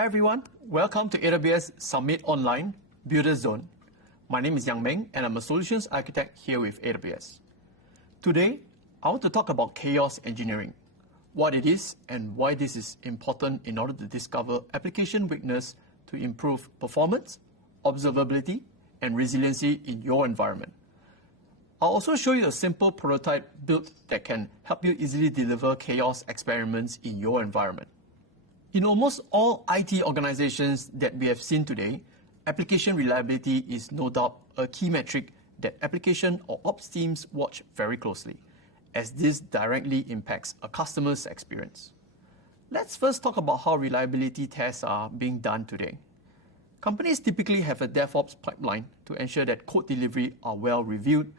Hi everyone, welcome to AWS Summit Online Builder Zone. My name is Yang Meng and I'm a solutions architect here with AWS. Today, I want to talk about chaos engineering, what it is and why this is important in order to discover application weakness to improve performance, observability, and resiliency in your environment. I'll also show you a simple prototype build that can help you easily deliver chaos experiments in your environment. In almost all IT organizations that we have seen today, application reliability is no doubt a key metric that application or ops teams watch very closely, as this directly impacts a customer's experience. Let's first talk about how reliability tests are being done today. Companies typically have a DevOps pipeline to ensure that code delivery are well reviewed,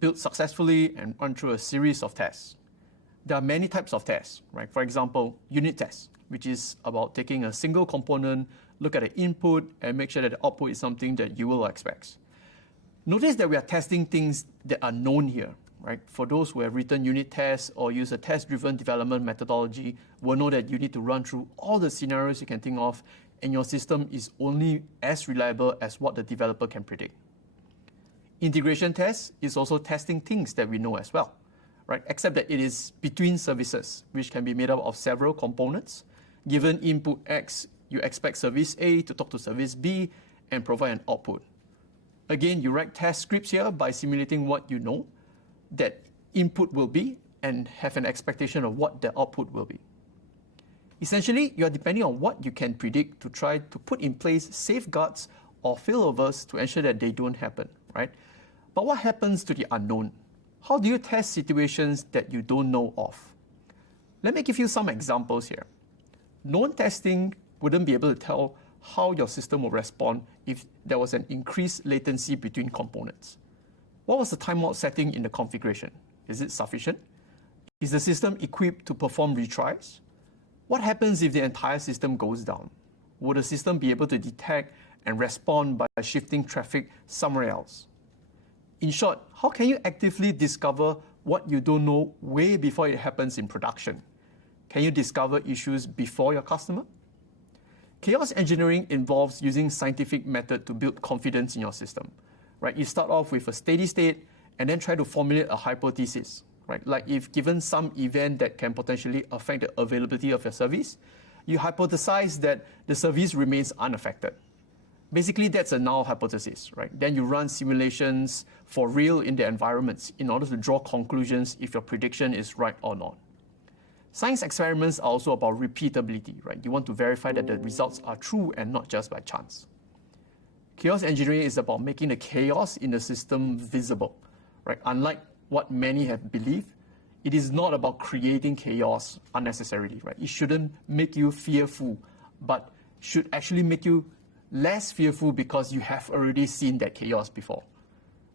built successfully, and run through a series of tests. There are many types of tests, right? For example, unit tests, which is about taking a single component, look at the input, and make sure that the output is something that you will expect. Notice that we are testing things that are known here, right? For those who have written unit tests or use a test-driven development methodology, will know that you need to run through all the scenarios you can think of, and your system is only as reliable as what the developer can predict. Integration tests is also testing things that we know as well, right? Except that it is between services, which can be made up of several components. Given input X, you expect service A to talk to service B and provide an output. Again, you write test scripts here by simulating what you know that input will be and have an expectation of what the output will be. Essentially, you are depending on what you can predict to try to put in place safeguards or failovers to ensure that they don't happen, right? But what happens to the unknown? How do you test situations that you don't know of? Let me give you some examples here. Known testing wouldn't be able to tell how your system will respond if there was an increased latency between components. What was the timeout setting in the configuration? Is it sufficient? Is the system equipped to perform retries? What happens if the entire system goes down? Would the system be able to detect and respond by shifting traffic somewhere else? In short, how can you actively discover what you don't know way before it happens in production? Can you discover issues before your customer? Chaos engineering involves using scientific method to build confidence in your system, right? You start off with a steady state and then try to formulate a hypothesis, right? Like if given some event that can potentially affect the availability of your service, you hypothesize that the service remains unaffected. Basically, that's a null hypothesis, right? Then you run simulations for real in the environments in order to draw conclusions if your prediction is right or not. Science experiments are also about repeatability, right? You want to verify that the results are true and not just by chance. Chaos engineering is about making the chaos in the system visible, right? Unlike what many have believed, it is not about creating chaos unnecessarily, right? It shouldn't make you fearful, but should actually make you less fearful because you have already seen that chaos before,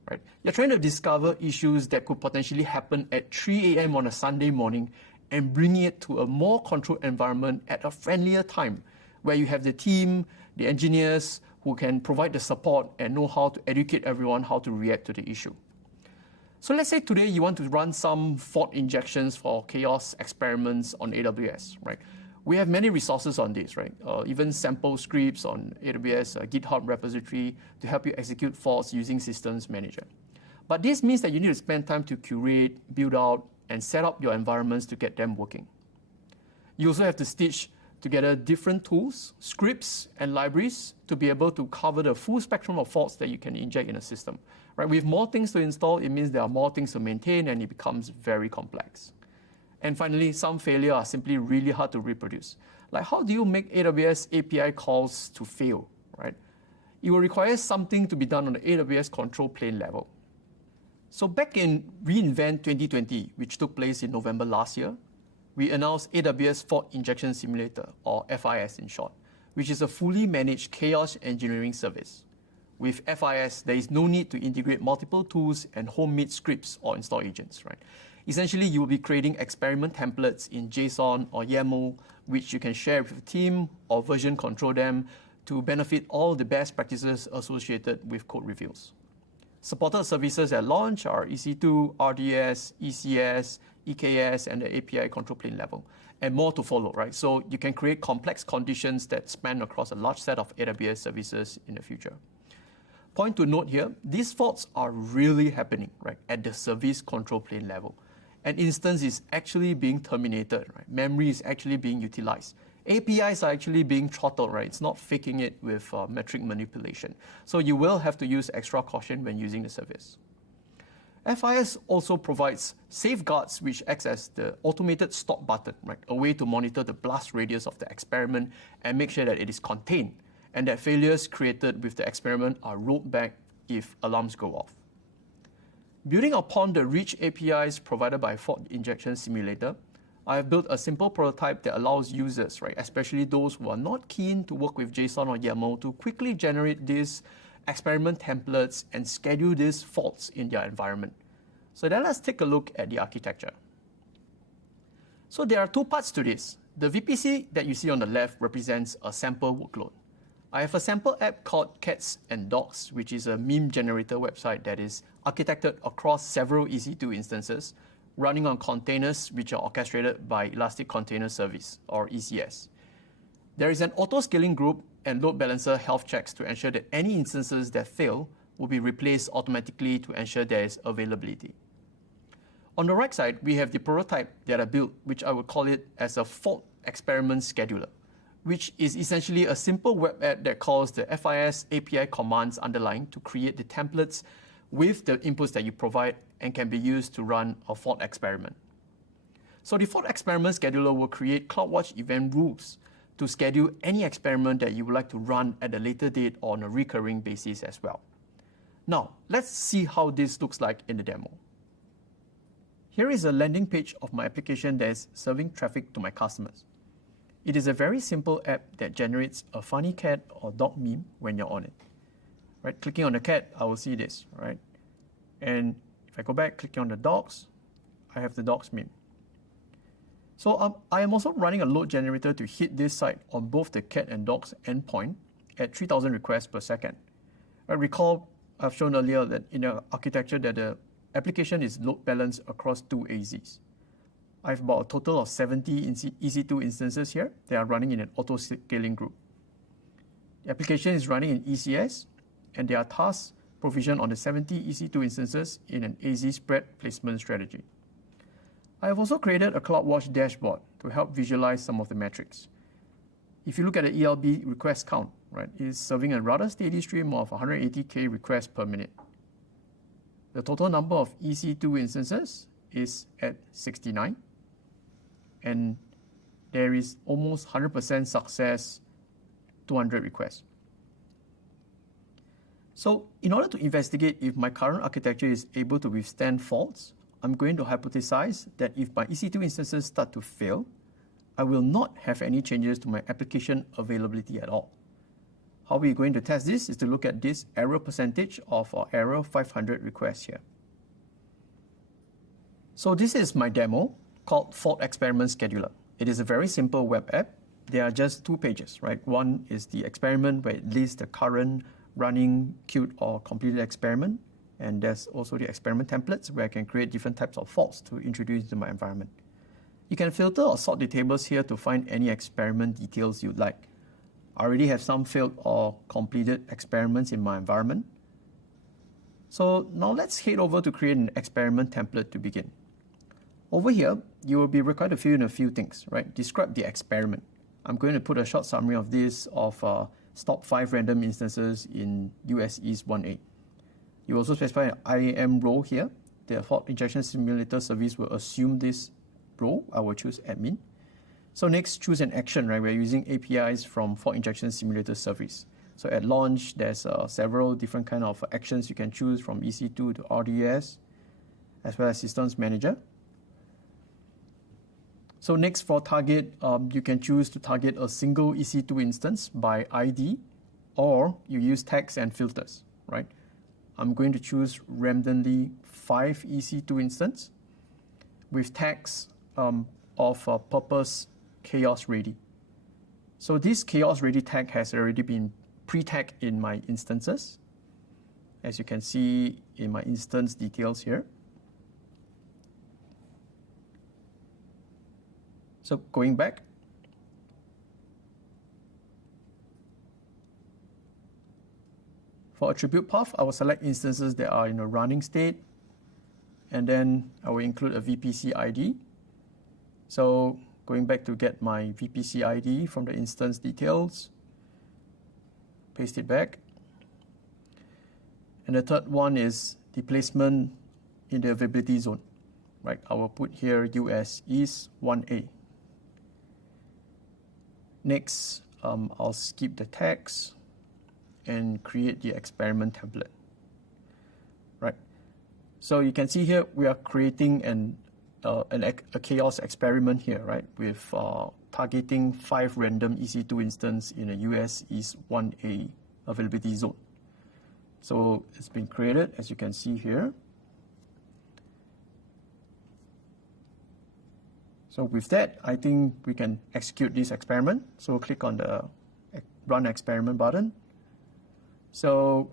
right? You're trying to discover issues that could potentially happen at 3 a.m. on a Sunday morning and bringing it to a more controlled environment at a friendlier time where you have the team, the engineers who can provide the support and know how to educate everyone how to react to the issue. So let's say today you want to run some fault injections for chaos experiments on AWS, right? We have many resources on this, right? Even sample scripts on AWS GitHub repository to help you execute faults using Systems Manager. But this means that you need to spend time to curate, build out, and set up your environments to get them working. You also have to stitch together different tools, scripts, and libraries to be able to cover the full spectrum of faults that you can inject in a system. Right? With more things to install, it means there are more things to maintain, and it becomes very complex. And finally, some failures are simply really hard to reproduce. Like how do you make AWS API calls to fail, right? It will require something to be done on the AWS control plane level. So back in reInvent 2020, which took place in November last year, we announced AWS Fault Injection Simulator, or FIS in short, which is a fully managed chaos engineering service. With FIS, there is no need to integrate multiple tools and homemade scripts or install agents, right? Essentially, you will be creating experiment templates in JSON or YAML, which you can share with a team or version control them to benefit all the best practices associated with code reviews. Supported services at launch are EC2, RDS, ECS, EKS, and the API control plane level, and more to follow, right? So you can create complex conditions that span across a large set of AWS services in the future. Point to note here, these faults are really happening, right, at the service control plane level. An instance is actually being terminated, right? Memory is actually being utilized. APIs are actually being throttled, right? It's not faking it with metric manipulation. So you will have to use extra caution when using the service. FIS also provides safeguards which acts as the automated stop button, right? A way to monitor the blast radius of the experiment and make sure that it is contained and that failures created with the experiment are rolled back if alarms go off. Building upon the rich APIs provided by Fault Injection Simulator, I have built a simple prototype that allows users, right, especially those who are not keen to work with JSON or YAML, to quickly generate these experiment templates and schedule these faults in their environment. So then let's take a look at the architecture. So there are two parts to this. The VPC that you see on the left represents a sample workload. I have a sample app called Cats and Dogs, which is a meme generator website that is architected across several EC2 instances, running on containers which are orchestrated by Elastic Container Service, or ECS. There is an auto-scaling group and load balancer health checks to ensure that any instances that fail will be replaced automatically to ensure there is availability. On the right side, we have the prototype that I built, which I would call it as a fault experiment scheduler, which is essentially a simple web app that calls the FIS API commands underlying to create the templates with the inputs that you provide and can be used to run a fault experiment. So the fault experiment scheduler will create CloudWatch event rules to schedule any experiment that you would like to run at a later date or on a recurring basis as well. Now, let's see how this looks like in the demo. Here is a landing page of my application that is serving traffic to my customers. It is a very simple app that generates a funny cat or dog meme when you're on it. Right, clicking on the cat, I will see this, right? And if I go back, clicking on the dogs, I have the dogs meme. So I am also running a load generator to hit this site on both the cat and dogs endpoint at 3,000 requests per second. I recall I've shown earlier that in the architecture that the application is load balanced across two AZs. I have about a total of 70 EC2 instances here. They are running in an auto-scaling group. The application is running in ECS, and there are tasks provisioned on the 70 EC2 instances in an AZ spread placement strategy. I have also created a CloudWatch dashboard to help visualize some of the metrics. If you look at the ELB request count, right, it is serving a rather steady stream of 180K requests per minute. The total number of EC2 instances is at 69, and there is almost 100% success, 200 requests. So in order to investigate if my current architecture is able to withstand faults, I'm going to hypothesize that if my EC2 instances start to fail, I will not have any changes to my application availability at all. How we're going to test this is to look at this error percentage of our error 500 requests here. So this is my demo called Fault Experiment Scheduler. It is a very simple web app. There are just two pages, right? One is the experiment where it lists the current running, queued, or completed experiment. And there's also the experiment templates where I can create different types of faults to introduce into my environment. You can filter or sort the tables here to find any experiment details you'd like. I already have some failed or completed experiments in my environment. So now let's head over to create an experiment template to begin. Over here, you will be required to fill in a few things, right? Describe the experiment. I'm going to put a short summary of this of stop 5 random instances in US East 1.8. You also specify an IAM role here. The Fault Injection Simulator service will assume this role. I will choose admin. So next, choose an action, right? We're using APIs from Fault Injection Simulator service. So at launch, there's several different kind of actions you can choose from EC2 to RDS, as well as Systems Manager. So next, for target, you can choose to target a single EC2 instance by ID, or you use tags and filters, right? I'm going to choose randomly 5 EC2 instance with tags of purpose chaos ready. So this chaos ready tag has already been pre-tagged in my instances, as you can see in my instance details here. So going back, for attribute path, I will select instances that are in a running state, and then I will include a VPC ID. So going back to get my VPC ID from the instance details, paste it back. And the third one is the placement in the availability zone, right? I will put here US East 1A. Next, I'll skip the text and create the experiment template, right? So you can see here we are creating a chaos experiment here, right? With targeting 5 random EC2 instances in a US East 1A availability zone. So it's been created, as you can see here. So with that, I think we can execute this experiment. So click on the Run Experiment button. So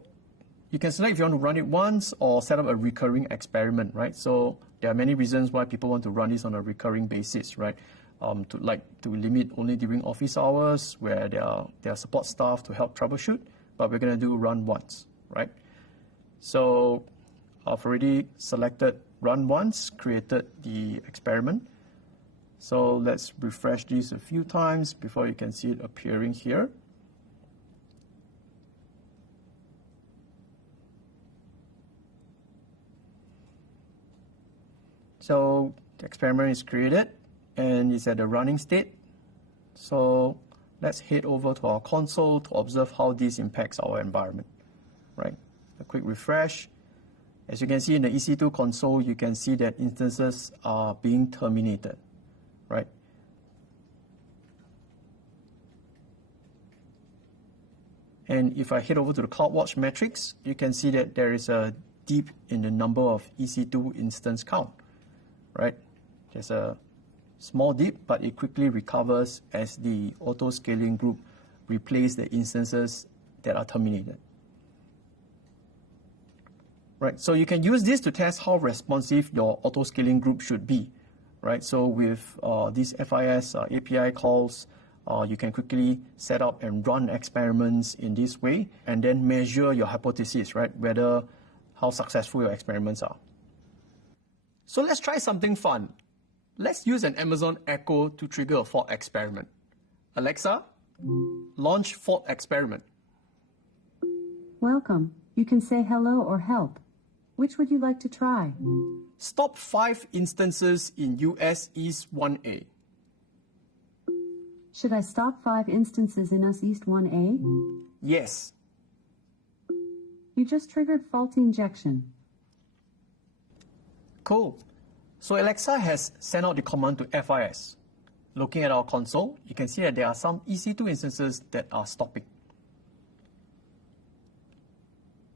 you can select if you want to run it once or set up a recurring experiment, right? So there are many reasons why people want to run this on a recurring basis, right? To limit only during office hours where there are support staff to help troubleshoot, but we're going to do run once, right? So I've already selected run once, created the experiment. So let's refresh this a few times before you can see it appearing here. So the experiment is created and it's at the running state. So let's head over to our console to observe how this impacts our environment, right? A quick refresh. As you can see in the EC2 console, you can see that instances are being terminated, right? And if I head over to the CloudWatch metrics, you can see that there is a dip in the number of EC2 instance count, right? There's a small dip, but it quickly recovers as the auto-scaling group replaces the instances that are terminated. Right, so you can use this to test how responsive your auto-scaling group should be, right? So with these FIS API calls, you can quickly set up and run experiments in this way and then measure your hypothesis, right? Whether how successful your experiments are. So let's try something fun. Let's use an Amazon Echo to trigger a fault experiment. Alexa, launch fault experiment. Welcome. You can say hello or help. Which would you like to try? Stop 5 instances in US East 1A. Should I stop 5 instances in US East 1A? Yes. You just triggered faulty injection. Cool. So Alexa has sent out the command to FIS. Looking at our console, you can see that there are some EC2 instances that are stopping.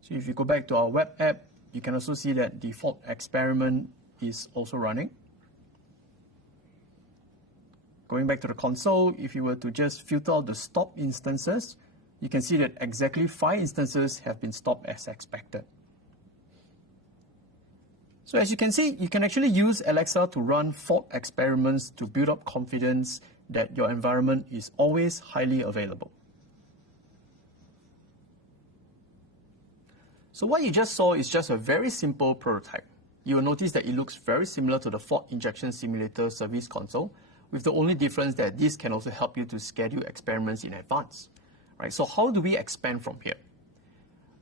So if you go back to our web app, you can also see that the fault experiment is also running. Going back to the console, if you were to just filter out the stop instances, you can see that exactly 5 instances have been stopped as expected. So as you can see, you can actually use Alexa to run fault experiments to build up confidence that your environment is always highly available. So what you just saw is just a very simple prototype. You will notice that it looks very similar to the fault injection simulator service console, with the only difference that this can also help you to schedule experiments in advance. Right? So how do we expand from here?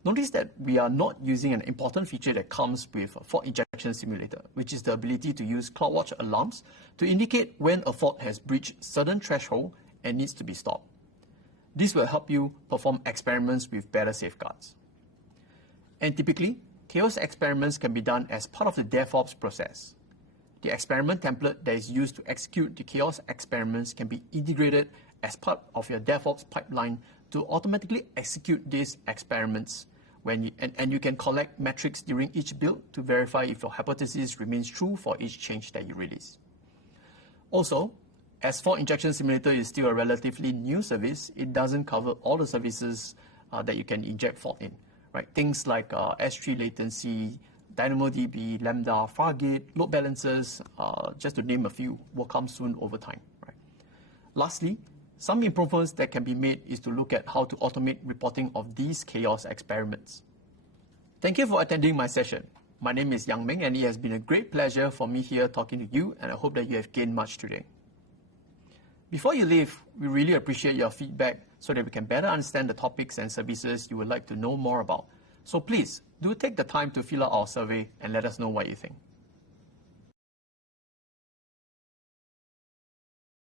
Notice that we are not using an important feature that comes with a fault injection simulator, which is the ability to use CloudWatch alarms to indicate when a fault has breached certain threshold and needs to be stopped. This will help you perform experiments with better safeguards. And typically, chaos experiments can be done as part of the DevOps process. The experiment template that is used to execute the chaos experiments can be integrated as part of your DevOps pipeline to automatically execute these experiments and you can collect metrics during each build to verify if your hypothesis remains true for each change that you release. Also, as Fault Injection Simulator is still a relatively new service, it doesn't cover all the services that you can inject fault in. Right? Things like S3 latency, DynamoDB, Lambda, Fargate, load balancers, just to name a few, will come soon over time. Right? Lastly, some improvements that can be made is to look at how to automate reporting of these chaos experiments. Thank you for attending my session. My name is Yang Meng, and it has been a great pleasure for me here talking to you, and I hope that you have gained much today. Before you leave, we really appreciate your feedback so that we can better understand the topics and services you would like to know more about. So please, do take the time to fill out our survey and let us know what you think.